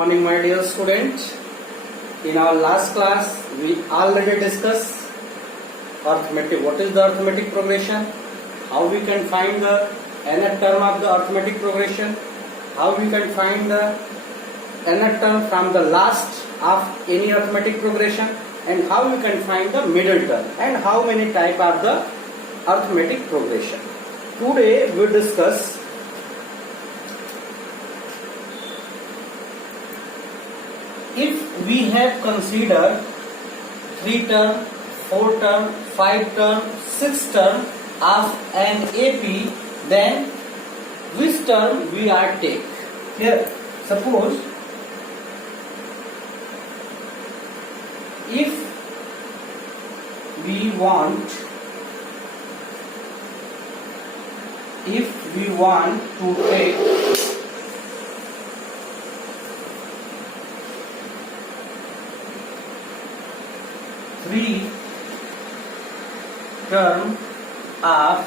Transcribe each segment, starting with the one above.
Morning, my dear students. In our last class, we already discussed arithmetic. What is the arithmetic progression? How we can find the nth term of the arithmetic progression? How we can find the nth term from the last of any arithmetic progression? And how we can find the middle term? And how many type of the arithmetic progression? Today we discuss if we have considered 3 term, 4 term, 5 term, 6 term of an AP, then which term we are take? Here, suppose if we want to take 3 term of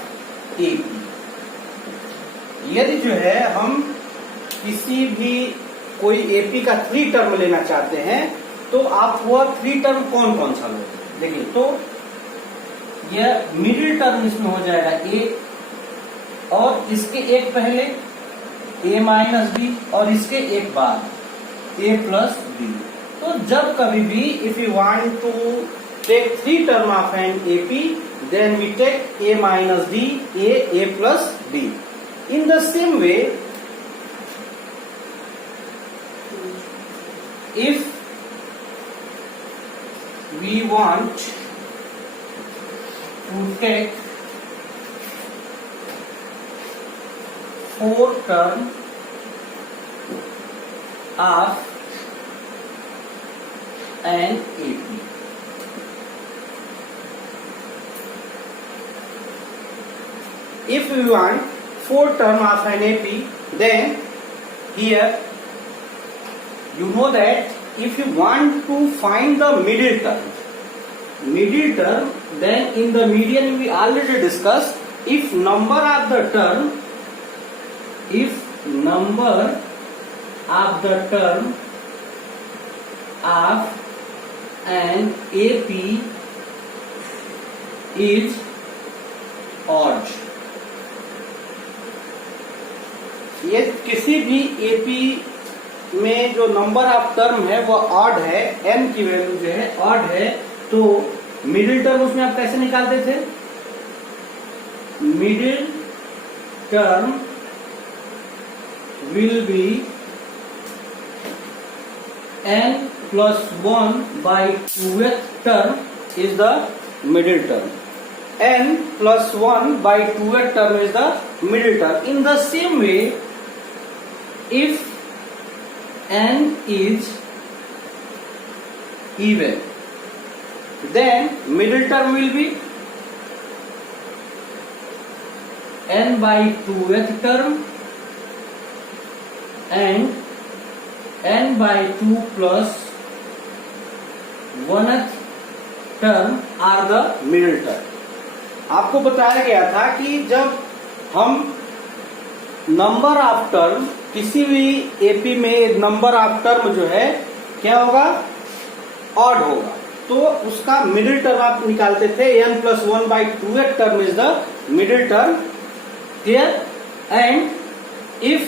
AP, यदि जो है हम किसी भी कोई AP का 3 term लेना चाहते हैं तो आप वह 3 टर्म कौन कौन सा लोगे? देखिए, तो यह मिडिल टर्म इसमें हो जाएगा ए, और इसके एक पहले ए माइनस बी और इसके एक बाद ए प्लस बी। तो जब कभी भी if you want to take 3 term of an AP, then we take A minus D, A plus B. In the same way, if we want to take 4 term of an AP, if we want 4 term of an AP, then here you know that if you want to find the middle term, then in the median we already discussed, if number of the term of an AP is odd, ये किसी भी AP में जो number of term है वो odd है, N की value जो है ऑड है, तो मिडिल टर्म उसमें आप कैसे निकालते थे? Middle term will be n plus 1 by 2th term is the middle term. n plus 1 by 2th term is the middle term. In the same way, if n is even, then middle term will be n by 2th term and n by 2 plus 1th term are the middle term. आपको बताया गया था कि जब हम number of term किसी भी AP में नंबर ऑफ टर्म जो है क्या होगा? ऑड होगा, तो उसका मिडिल टर्म आप निकालते थे। n plus 1 by 2th term is the middle term here, and if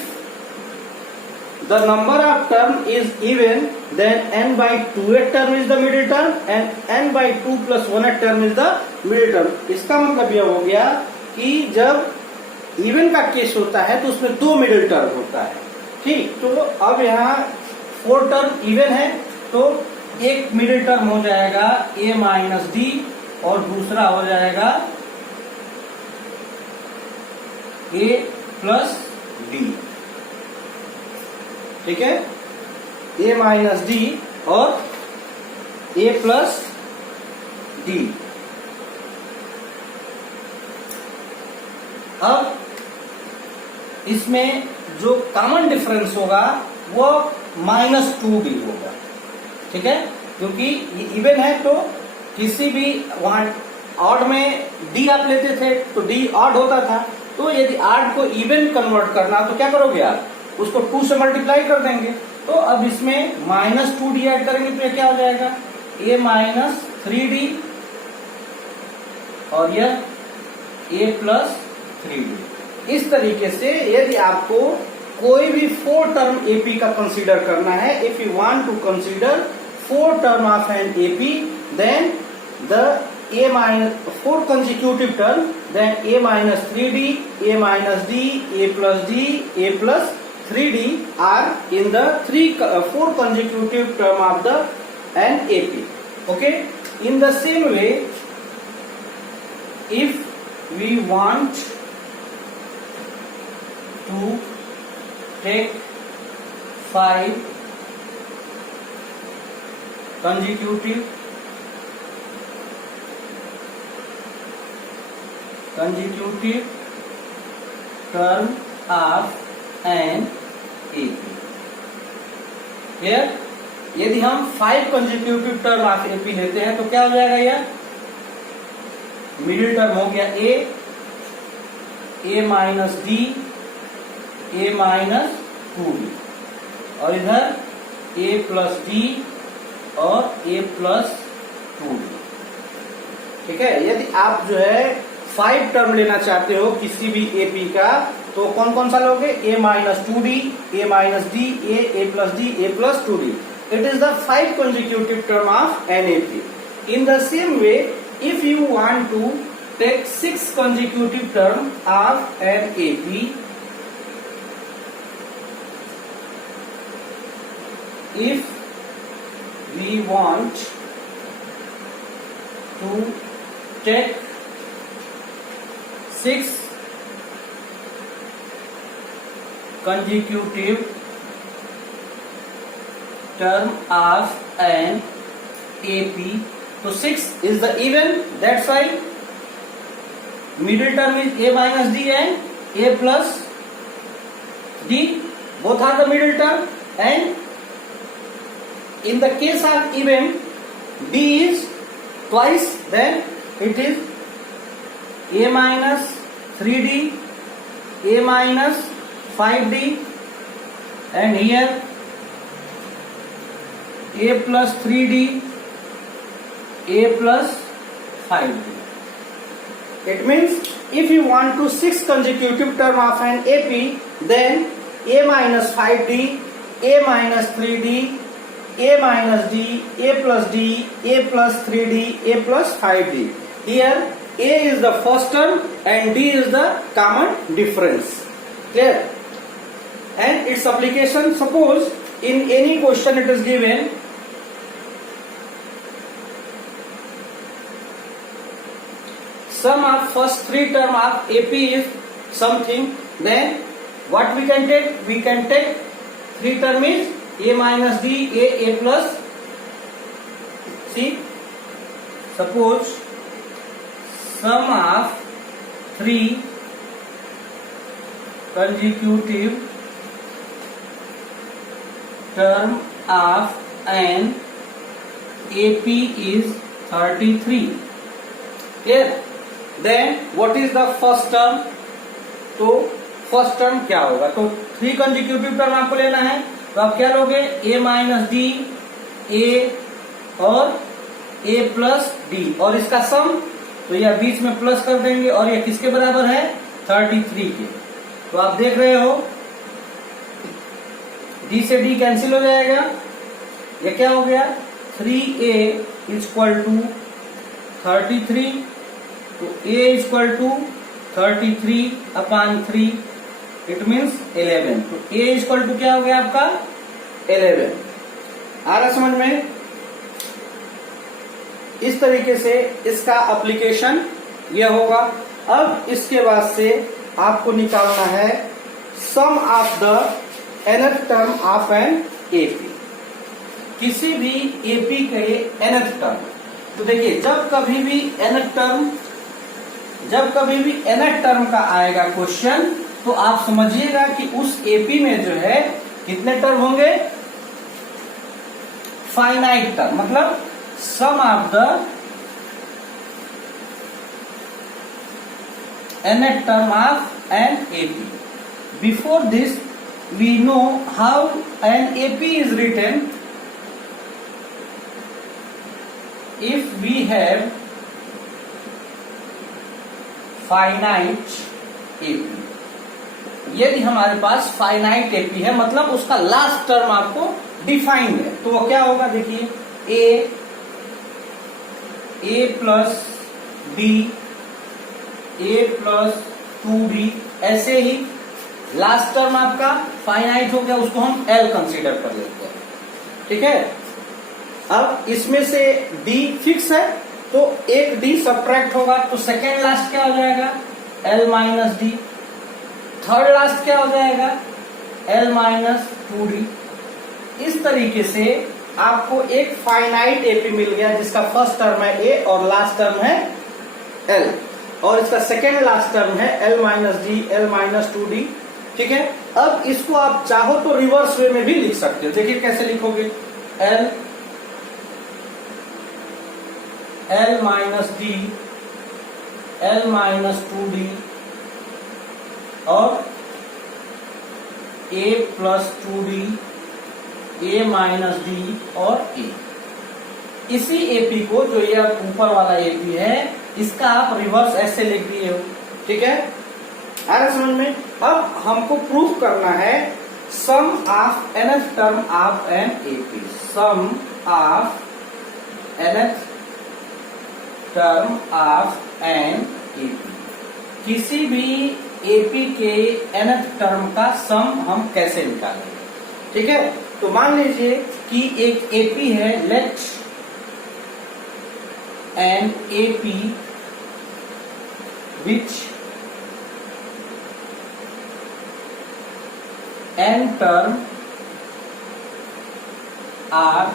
the number of term is even, then n by 2th term is the middle term and n by 2 plus 1th term is the middle term. इसका मतलब यह हो गया कि जब even का case होता है तो उसमें 2 मिडिल टर्म होता है। ठीक, तो अब यहाँ 4 टर्म इवन है, तो एक मिडिल टर्म हो जाएगा a माइनस डी और दूसरा हो जाएगा a प्लस डी। ठीक है, a माइनस डी और a प्लस डी। अब इसमें जो कॉमन डिफरेंस होगा वो -2d होगा। ठीक है, क्योंकि ये इवन है तो किसी भी वहां ऑड में डी आप लेते थे तो डी ऑड होता था, तो यदि 8 को इवन कन्वर्ट करना तो क्या करोगे आप, उसको 2 से मल्टीप्लाई कर देंगे। तो अब इसमें -2d ऐड करेंगे तो ये क्या हो जाएगा, a माइनस 3d और यह a प्लस 3d। इस तरीके से यदि आपको कोई भी 4 टर्म AP का कंसीडर करना है, if you want to consider 4 term of an AP, then the a minus 4 consecutive term, then a minus 3d, a minus d, a plus d, a plus 3d are in the 4 consecutive term of the an AP. Okay. In the same way, if we want to take 5 consecutive term of an AP. Here, यदि हम 5 consecutive term of AP लेते हैं तो क्या हो जाएगा, यह middle term हो गया a minus d, a minus 2d और इधर a प्लस d और a प्लस 2d। ठीक है। यदि आप जो है 5 टर्म लेना चाहते हो किसी भी AP का, तो कौन कौन सा लोगे, a minus 2d, a minus d, a plus d, a plus 2d। It is the 5 consecutive term of an AP. In the same way, if you want to take 6 consecutive term of an AP, if we want to take 6 consecutive term of an AP, so 6 is the even, that's why middle term is a minus d and a plus d, both are the middle term, and in the case of even d is twice, then it is a minus 3d, a minus 5d, and here a plus 3d, a plus 5d. It means if you want to 6 consecutive term of an AP, then a minus 5d, a minus 3d, a minus d, a plus d, a plus 3d, a plus 5d. Here a is the first term and d is the common difference. Clear? And its application, suppose in any question it is given sum of first 3 term of AP is something, then what we can take? We can take 3 term is a minus d, a plus. See, suppose sum of 3 consecutive term of an AP is 33. Clear? Then what is the first term? तो first term क्या होगा, तो 3 consecutive term आपको लेना है, तो आप क्या लोगे, a माइनस डी, a और a प्लस डी और इसका सम, तो यह बीच में प्लस कर देंगे और यह किसके बराबर है, 33 के। तो आप देख रहे हो डी से डी कैंसिल हो जाएगा, यह क्या हो गया, 3a इक्वल टू 33, तो a equal to 33/3, it means 11, तो a इक्वल टू क्या हो गया आपका 11। आ रहा समझ में? इस तरीके से इसका एप्लीकेशन यह होगा। अब इसके बाद से आपको निकालना है sum of the nth term of an AP, किसी भी एपी के nth टर्म। तो देखिए जब कभी भी nth टर्म का आएगा क्वेश्चन, तो आप समझिएगा कि उस एपी में जो है कितने टर्म होंगे, फाइनाइट टर्म, मतलब sum of the nth term of an AP. Before this we know how an AP is written if we have finite AP. यदि हमारे पास फाइनाइट एपी है मतलब उसका लास्ट टर्म आपको डिफाइंड है, तो वो क्या होगा देखिए, ए प्लस बी, ए प्लस 2d, ऐसे ही लास्ट टर्म आपका फाइनाइट हो गया, उसको हम एल कंसीडर कर लेते हैं. ठीक है. अब इसमें से d फिक्स है तो एक d सब्ट्रैक्ट होगा, तो सेकेंड लास्ट क्या हो जाएगा, l minus D. Third last क्या हो जाएगा, l माइनस 2d. इस तरीके से आपको एक फाइनाइट एपी मिल गया जिसका फर्स्ट टर्म है a और लास्ट टर्म है l, और इसका सेकेंड लास्ट टर्म है l minus D, l minus 2d. ठीक है. अब इसको आप चाहो तो रिवर्स वे में भी लिख सकते हो. देखिए कैसे लिखोगे, l minus D, l minus 2d और a plus 2d, a minus D और a. इसी एपी को, जो ये ऊपर वाला एपी है, इसका आप रिवर्स ऐसे लिख दिए हो. ठीक है, आ रहा समझ में. अब हमको प्रूफ करना है sum of nth term of an AP. Sum of nth term of an AP. किसी भी एपी के nth टर्म का सम हम कैसे निकालेंगे. ठीक है. तो मान लीजिए कि एक एपी है, let an AP which n term are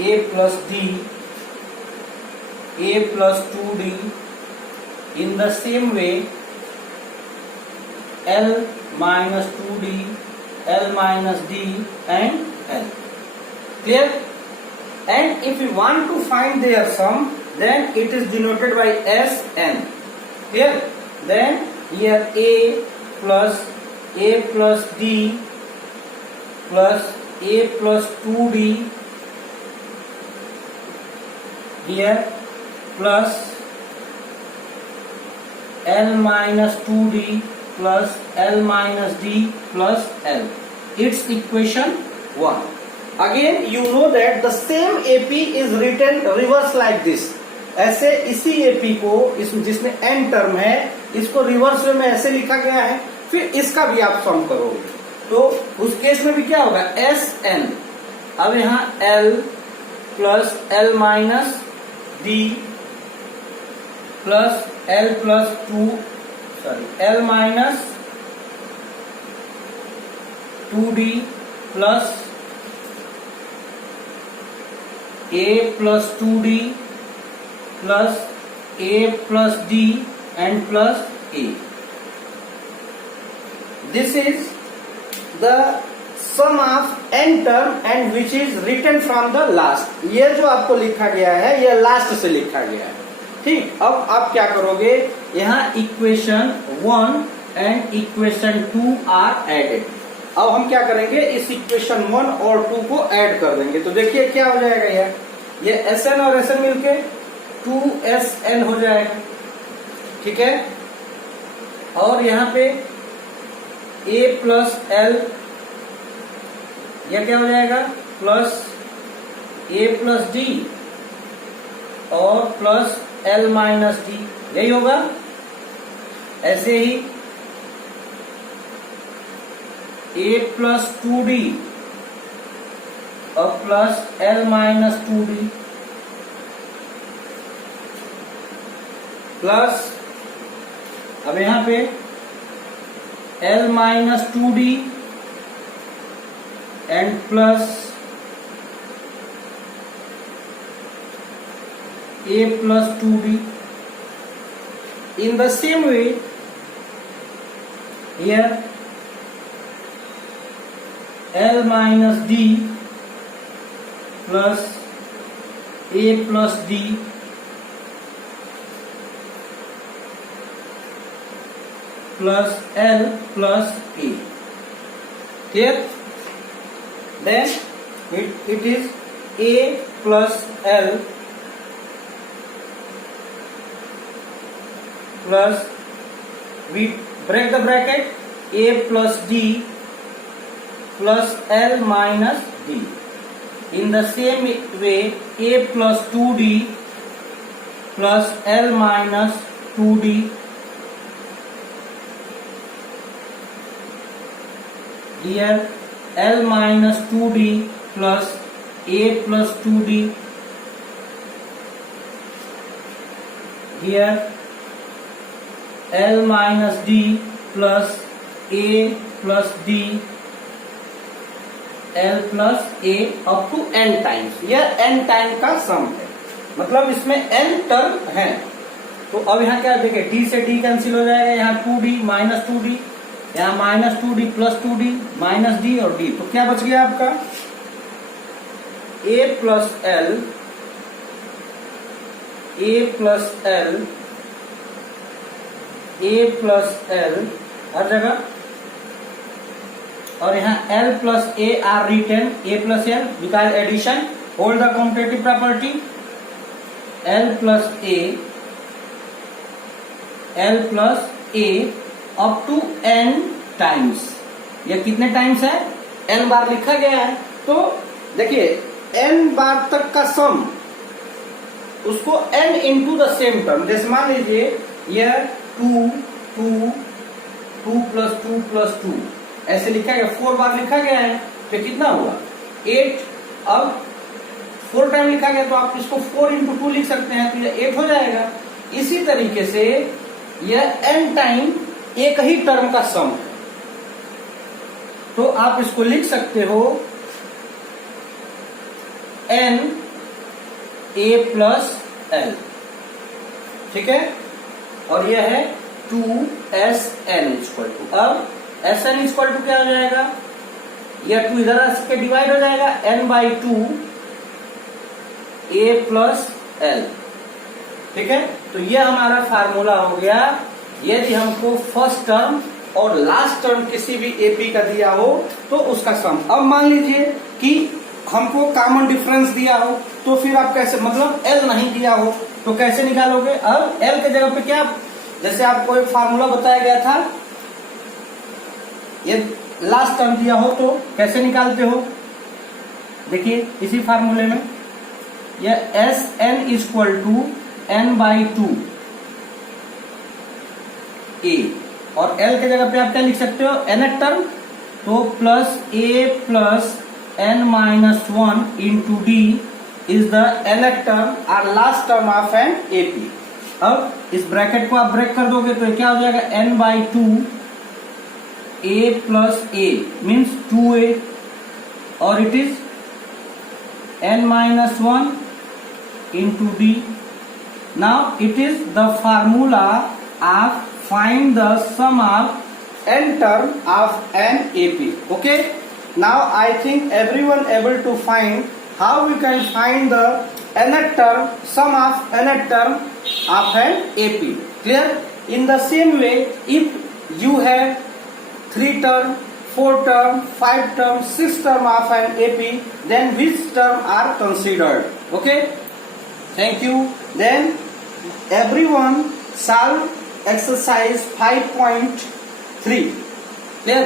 a plus d, a plus 2d. In the same way, l minus 2d, l minus d and l. Clear? And if we want to find their sum, then it is denoted by Sn. Clear? Then here a plus d plus a plus 2d here plus l minus 2d plus l minus d plus l. It's equation 1. Again you know that the same AP is written reverse like this. ऐसे इसी AP को, जिसमें n term है, इसको reverse way में ऐसे लिखा गया है. फिर इसका भी आप सम करोगे तो उस केस में भी क्या होगा, Sn. अब यहाँ l plus l minus d plus l plus 2, l minus 2d plus a plus 2d plus a plus d and plus a. This is the sum of n term and which is written from the last. ये जो आपको लिखा गया है ये last से लिखा गया है. ठीक. अब आप क्या करोगे, यहाँ equation 1 and equation 2 are added. अब हम क्या करेंगे, इस इक्वेशन 1 और 2 को ऐड कर देंगे. तो देखिए क्या हो जाएगा, ये Sn और Sn मिलके 2Sn हो जाएगा. ठीक है. और यहाँ पे a प्लस l, यह क्या हो जाएगा, प्लस a प्लस d और प्लस l माइनस d, यही होगा. ऐसे ही a प्लस 2d और plus l minus 2d plus, अब यहाँ पे l minus 2d and plus a plus 2d. In the same way, here l minus d plus a plus d plus L plus A. Clear? Then it is A plus L plus, we break the bracket, A plus D plus L minus D. In the same way, A plus 2D plus L minus 2D here, L minus 2D plus A plus 2D here, L minus D plus A plus D L plus A up to n times. यह n time का sum है, मतलब इसमें n term है. तो अब यहाँ क्या देखें, d से d कैंसिल हो जाएगा, यहाँ 2d माइनस 2d, यहाँ minus 2d plus 2d minus d और d. तो क्या बच गया आपका a plus l, a plus l, a plus l हर जगह, और यहाँ L plus A are written, A plus L because addition hold the commutative property, L plus A up to n times. यह कितने टाइम्स है, n बार लिखा गया है. तो देखिए n बार तक का सम, उसको n into the same term, जैसे मान लीजिए यह 2 2 2 प्लस 2 प्लस 2 ऐसे लिखा गया, 4 बार लिखा गया है. तो कितना हुआ 8. अब 4 टाइम लिखा गया तो आप इसको 4 इंटू 2 लिख सकते हैं, तो यह 8 हो जाएगा. इसी तरीके से यह n टाइम एक ही टर्म का सम है. तो आप इसको लिख सकते हो n a प्लस l. ठीक है, और यह है 2sn इक्वल टू, अब Sn इक्वल टू क्या हो जाएगा, यह 2 इधर के डिवाइड हो जाएगा, n by 2 a plus l. ठीक है, तो यह हमारा फार्मूला हो गया. यदि हमको फर्स्ट टर्म और लास्ट टर्म किसी भी एपी का दिया हो तो उसका सम. अब मान लीजिए कि हमको कॉमन डिफरेंस दिया हो, तो फिर आप कैसे, मतलब l नहीं दिया हो तो कैसे निकालोगे. अब l के जगह पे क्या, जैसे आपको एक फार्मूला बताया गया था, ये लास्ट टर्म दिया हो तो कैसे निकालते हो. देखिए इसी फार्मूले में यह Sn equal to n by 2 a, और l के जगह पे आप क्या लिख सकते हो, nth टर्म, तो plus a plus n minus 1 into d is the nth term और last term of an AP. अब इस ब्रैकेट को आप ब्रेक कर दोगे तो क्या हो जाएगा, n by 2 a plus a means 2a, और it is n minus 1 into d. Now it is the formula of find the sum of n term of an AP. Okay, now I think everyone able to find how we can find the nth term, sum of nth term of an AP. Clear? In the same way, if you have 3 term, 4 term, 5 term, 6 term of an AP, then which term are considered? Okay, thank you. Then everyone solve exercise 5.3. Clear?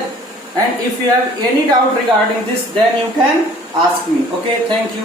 And if you have any doubt regarding this, then you can ask me. Okay, thank you.